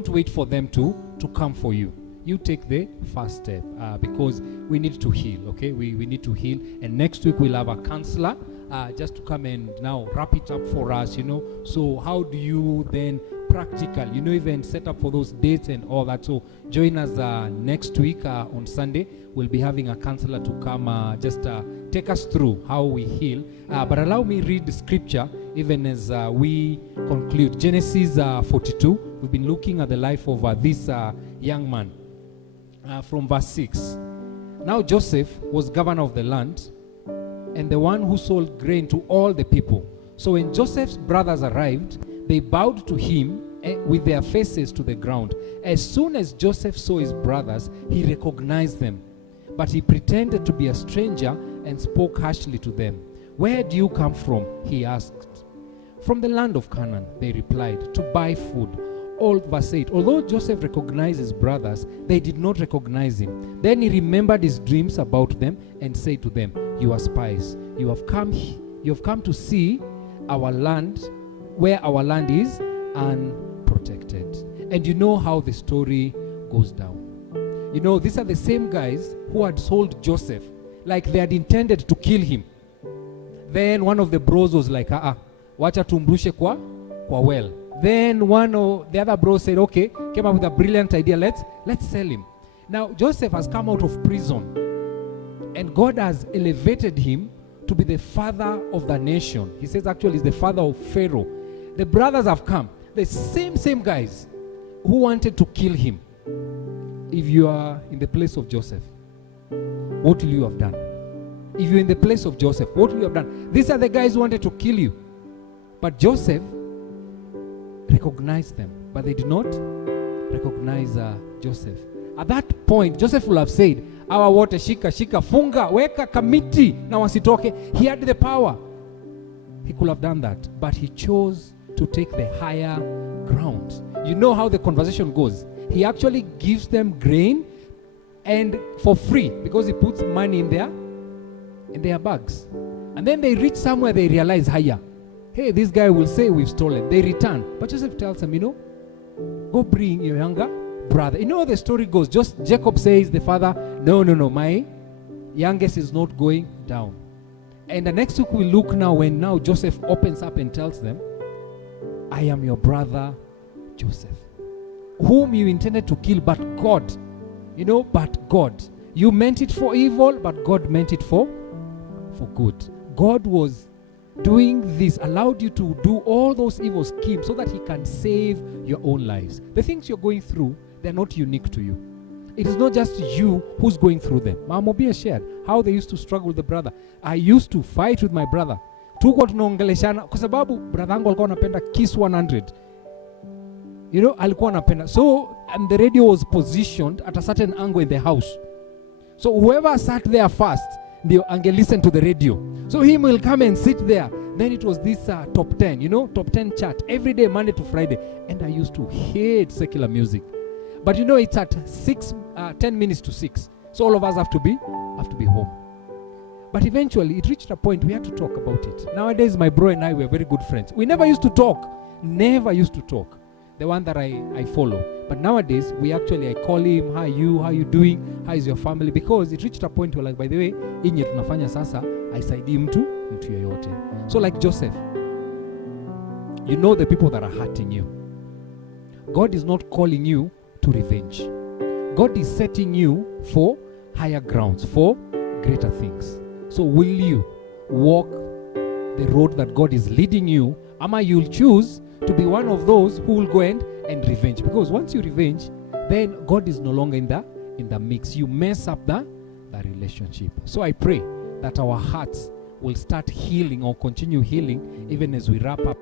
don't wait for them to come for you. You take the first step because we need to heal, okay? We need to heal. And next week we'll have a counselor just to come and now wrap it up for us, you know. So how do you then practical, you know, even set up for those dates and all that. So join us next week on Sunday. We'll be having a counselor to come just take us through how we heal. But allow me read the scripture even as we conclude. Genesis 42. We've been looking at the life of this young man from verse 6. Now Joseph was governor of the land and the one who sold grain to all the people. So when Joseph's brothers arrived, they bowed to him with their faces to the ground. As soon as Joseph saw his brothers, he recognized them. But he pretended to be a stranger and spoke harshly to them. Where do you come from? He asked. From the land of Canaan, they replied, to buy food. Verse 8, although Joseph recognized his brothers, they did not recognize him. Then he remembered his dreams about them and said to them, you are spies. You have come to see our land, where our land is unprotected. And you know how the story goes down. You know, these are the same guys who had sold Joseph, like they had intended to kill him. Then one of the bros was like, wacha tumrushe kwa well. Then one of the other bros said, okay, came up with a brilliant idea, let's sell him. Now Joseph has come out of prison and God has elevated him to be the father of the nation. He says actually he's the father of Pharaoh. The brothers have come, the same guys who wanted to kill him. If you are in the place of Joseph, what will you have done? If you're in the place of Joseph, what will you have done? These are the guys who wanted to kill you. But Joseph recognized them, but they did not recognize Joseph. At that point, Joseph will have said, awa wote shika, funga, weka kamiti, na wasitoke. He had the power. He could have done that, but he chose to take the higher ground. You know how the conversation goes. He actually gives them grain and for free because he puts money in their bags. And then they reach somewhere, they realize, hey, this guy will say we've stolen. They return. But Joseph tells them, you know, go bring your younger brother. You know how the story goes. Just Jacob says, the father, no, my youngest is not going down. And the next week we look now when now Joseph opens up and tells them, I am your brother Joseph, whom you intended to kill, but God, you know, but God. You meant it for evil, but God meant it for good. God was doing this, allowed you to do all those evil schemes so that he can save your own lives. The things you're going through, they're not unique to you. It is not just you who's going through them. Mama Mobia shared how they used to struggle with the brother. I used to fight with my brother. Tuko tunaongeleshana kwa sababu brother yangu alikuwa anapenda Kiss 100. You know, alikuwa anapenda. So, and the radio was positioned at a certain angle in the house. So whoever sat there first, they ange listen to the radio. So him will come and sit there. Then it was this top 10, you know, top 10 chart every day, Monday to Friday. And I used to hate secular music. But you know, it's at 10 minutes to 6. So all of us have to be home. But eventually it reached a point we had to talk about it. Nowadays, my bro and I were very good friends. We never used to talk. The one that I follow. But nowadays, I call him, how are you doing? How is your family? Because it reached a point where, like, by the way, inye tunafanya sasa, aisaidii mtu yoyote. So like Joseph, you know the people that are hurting you. God is not calling you to revenge. God is setting you for higher grounds, for greater things. So will you walk the road that God is leading you, ama you'll choose to be one of those who will go and revenge? Because once you revenge, then God is no longer in the mix. You mess up the relationship. So I pray that our hearts will start healing or continue healing even as we wrap up